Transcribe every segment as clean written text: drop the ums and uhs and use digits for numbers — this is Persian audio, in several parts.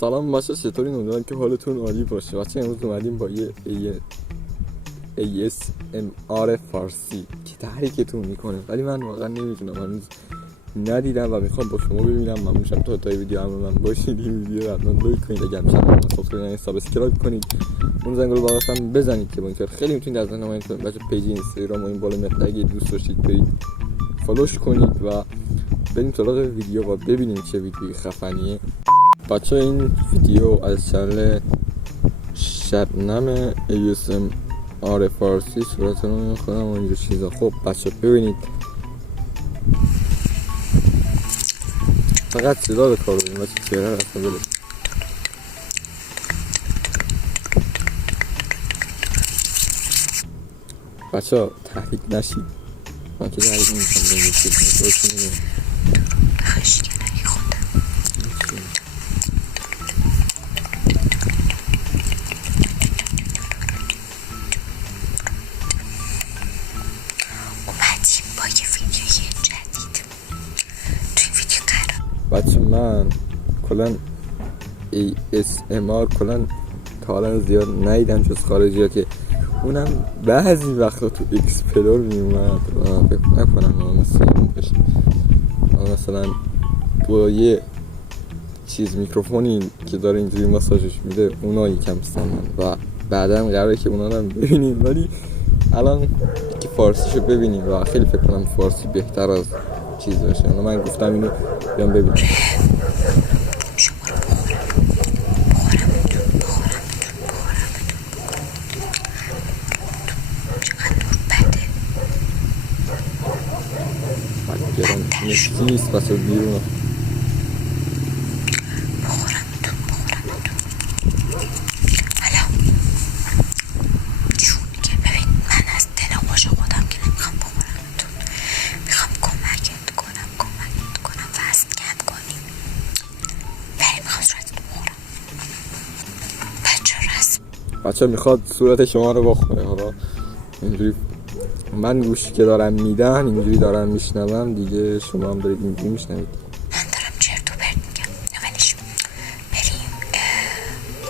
سلام بچه، چطورین؟ امیدوارم که حالتون عالی باشه. بچه امروز اومدیم با یه ASMR فارسی که تحریکتون میکنه، ولی من واقعا نمیتونم، هنوز ندیدم و میخوام با شما ببینم. ممنون میشم تا ویدیو هم من باشید. این ویدیو رو حتما لایک کنید، اگه هم چنل رو سابسکرایب کنید، اون زنگوله باقش هم بزنید که با این کار خیلی میتونید از من حمایت کنید. بچه پیج اینستاگرام و این بالا میاد، اگه دوست داشتید برید فالوش کنید و بریم سراغ ویدیو و ببینیم چه ویدیوی خفنیه. بچه این ویدیو از چنل شبنم ASMR فارسی صورت رو میخونم و اینجور چیزا. خب بچه ببینید، فقط صدا به کار بودیم بچه، چهره رو اصلا بله. بچه تحریک نشید، من که تحریک نمیشم. بچه من کلن ASMR کلن تا حالا زیاد ندیدم جز خارجی ها، که اونم بعضی وقتا تو اکسپلور میومد و فکر نکنم مثلا با یه چیز میکروفونی که داره اینجوری ماساژش میده، اونا یکم سنن و بعدا قراره که اونا رو ببینیم، ولی الان که فارسیشو ببینیم و خیلی فکر کنم فارسی بهتر از چیز باشه. من گفتم اینو بیام ببینیم. نشتی نیست بس بیرون بچه میخواد صورت شما رو بخوره. حالا اینجوری من گوشی که دارم میدن اینجوری دارم میشنوم دیگه، شما هم دارید اینجوری میشنوید. من دارم چرت و پرت میگم، اولش بریم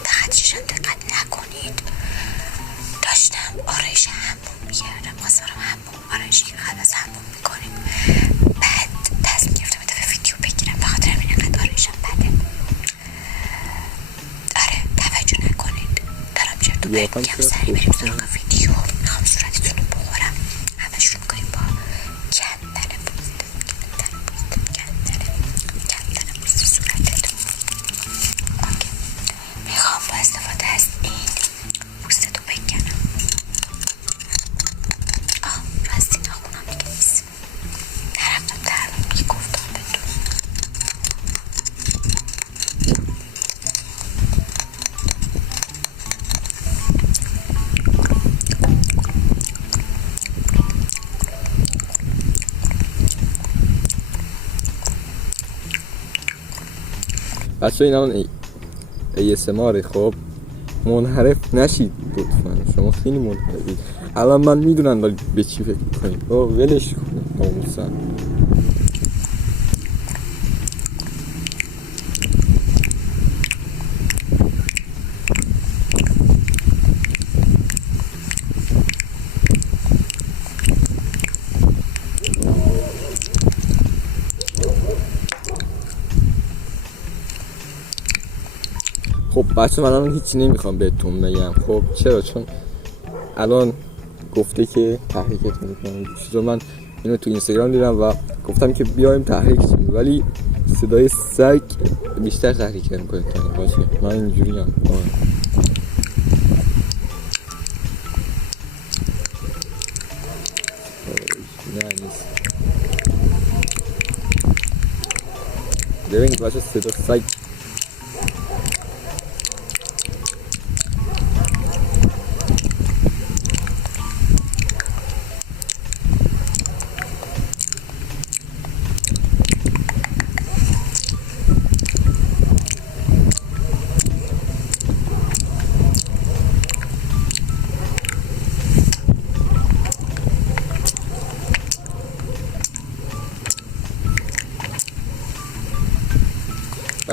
دقتشان دقت نکنید. داشتم آرایش همون میگردم، خواستم همون آرایشی که قبل از همون میکنیم، بعد تصمیم گرفتم یه دفعه ویدیو بگیرم، به خاطر همین انقدر آرایشم بده. آره توجه نکنید، دارم چرت و پرت میگم. سریع بریم سراغ ویدیو. میخوام صورتتون رو بخورم، همه شروع کنیم با کندن پوست صورتتون. اوکی، میخوام با استفاده از این پوستتو بکنم. راستی ناخونم دیگه نیست، نرفتم درمون که گفتم بهتون. بچه این الان ASMR. خب منحرف نشید لطفا، شما خیلی منحرفید. الان من میدونم ولی به چی فکر کنید، ولش کنید ناموسن. خب بچه من الان هیچی نمیخوام بهتون بگم. خب چرا؟ چون الان گفته که تحریکتون میکنم چیزا. من اینو تو اینستاگرام دیدم و گفتم که بیایم تحریک کنیم، ولی صدای سگ بیشتر تحریک میکنه تا این. باشه من اینجوری هم نه نیست. ببینید بچه صدا سگ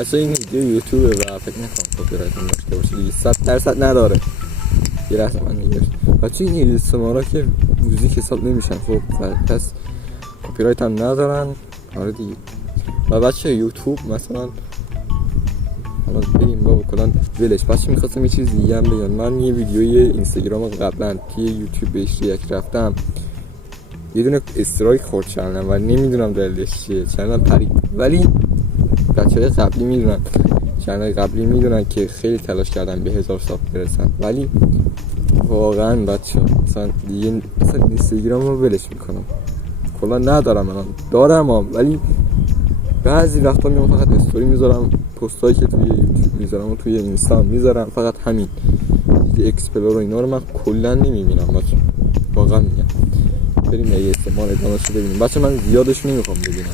بچه این ویدیو یوتیوب و فکر نکنم کپی رایت داشته باشه دیگه 100% نداره. یه لحظه من نگرش بچه این ریلز ما را که موزیک حساب نمیشن خب پس کپی رایت هم ندارن. آره دیگه. و بچه یوتیوب مثلا حالا بریم بابا کلان ولش. بچه میخواستم یه چیز دیگه هم بگم. من یه ویدیوی اینستاگرام قبلا توی یوتیوب بهش ریاکت رفتم، یه دونه استرایک خورد چنلم و نمیدونم دلیلش چیه. چنلم پرید. ولی بچه‌های قبلی میدونن، چنل قبلی میدونن که خیلی تلاش کردم به 1000 ساب برسن، ولی واقعا بچه‌ها مثلا دیگه مثلا اینستاگرام رو ولش میکنم. کلا ندارم الان، دارم ولی بعضی وقتا میام فقط استوری میذارم، پستایی که توی یوتیوب میذارم و توی اینستا میذارم، فقط همین دیگه. اکسپلور و اینا رو من کلا نمیبینم بچه، واقعا میگم. بریم یه استعمال ادامه‌اش رو ببینیم. بچه من زیادش نمیخوام ببینم.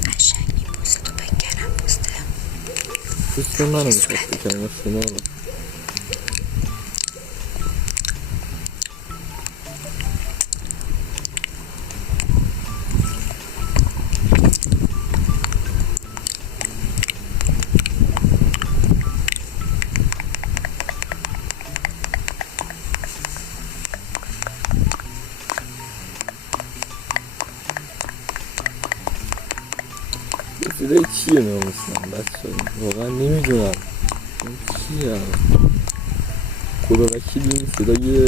پوست منو میخواد بکنم شما رو. صدای چیه ناموسم بچه؟ واقعا نمیدونم این چیه. خدا وکیلی این صدای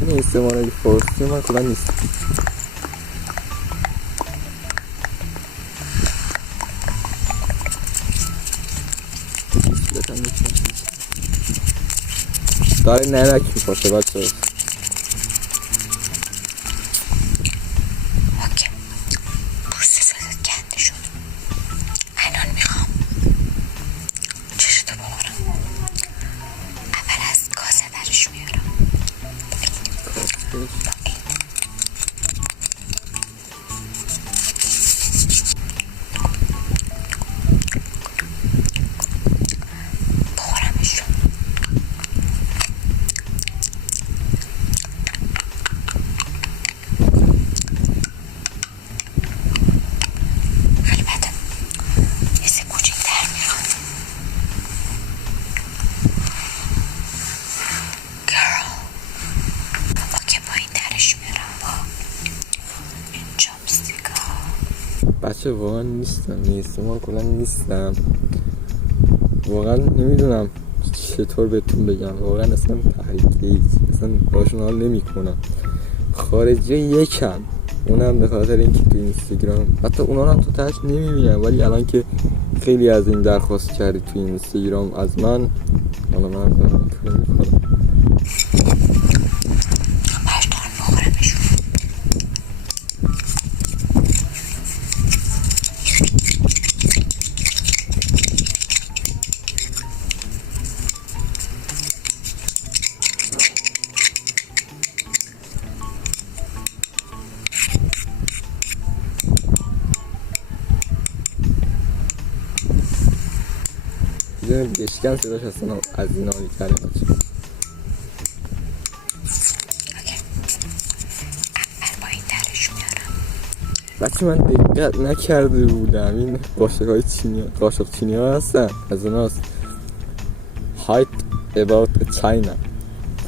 این استعمال فارسی من کلا نیست. داره نمک میپاشه بچه. بچه واقعا نیستم من کلا نیستم. واقعا نمیدونم چطور بهتون بگم. واقعا اصلا تحریکی اصلا باشون حال نمی کنم. خارجی یکم، اونم به خاطر اینکه تو اینستاگرام حتی اونا هم تو تاش نمیبینم، ولی الان که خیلی از این درخواست کردی تو اینستاگرام از من، حالا من دارم کار میکنم. بشکن صداش اصلا از این حالی کرده بچه. من دقت نکرده بودم این قاشق چینی ها هستن، از اون هست Height about China.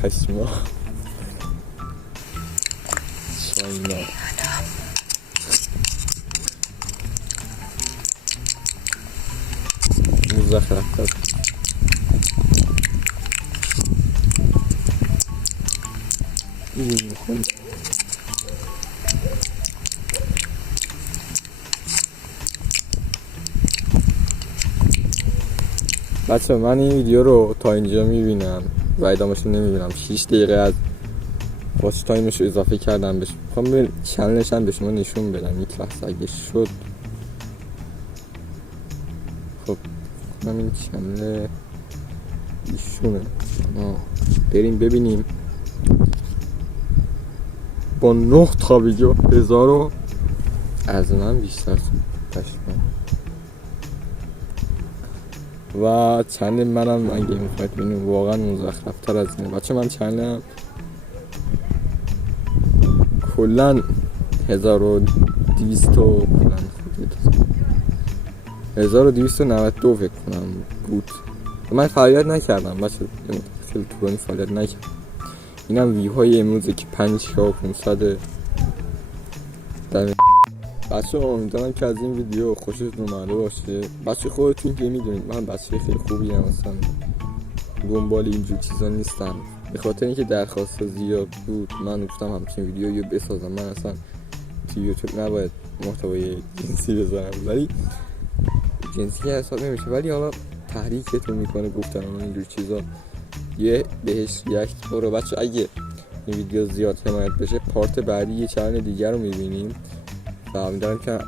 پشما چاینا مزخرف هست. بچه من این ویدیو رو تا اینجا میبینم و ادامهش رو نمیبینم. 6 دقیقه از واچ تایمش رو اضافه کردم بهش. میخوام چنلش هم به شما نشون بدم یک لحظه اگه شد. خب من این چنل ایشونه بریم ببینیم. با 9 تا ویدیو 1000 از من بیشتر پشمان. و چنل منم اگه میخواید ببینیم واقعا مزخرف تر از اینه. بچه من چنلم کلن 1200 کلن 1292 فکر کنم بود. من فعالیت نکردم بچه، خیلی طولانی فعالیت نکردم. اینم ویوهای امروزه که 5500 بچه امیدوارم که از این ویدیو خوشتون اومده باشه. بچه خودتون که میدونید من بچه خیلی خوبی هم، مثلا دنبال اینجور چیزا نیستم. به خاطر اینکه درخواست زیاد بود من گفتم همچین ویدیویی بسازم. من اصلا تو یوتیوب نباید محتوای جنسی بذارم، ولی جنسی حساب نمیشه، ولی حالا تحریکتون میکنه گفتن اینجور چیزا یه بهش ریاکت برو. بچه اگه این ویدیو زیاد حمایت بشه پارت بعدی یه چنل دیگر رو میبینیم و امیدوارم که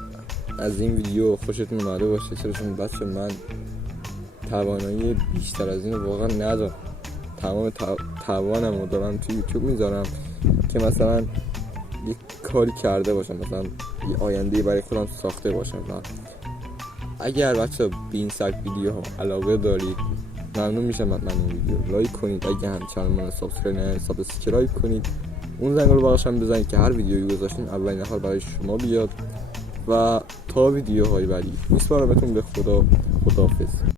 از این ویدیو خوشتون اومده باشه. چون بچه من توانایی بیشتر از این واقعا ندارم. تمام توانم رو دارم تو یوتیوب میذارم که مثلا یک کاری کرده باشم، مثلا یه آینده برای خودم ساخته باشم. و اگر بچه به این سبک ویدیوها علاقه دارید ممنون میشم من این ویدیو لایک کنید. اگه هم چنل من سابسکرایب کنید، اون زنگ رو باقش هم بزنید که هر ویدیویی گذاشتیم اولین نفر برای شما بیاد. و تا ویدیوهای بعدی میسپارمتون به خدا. خداحافظ.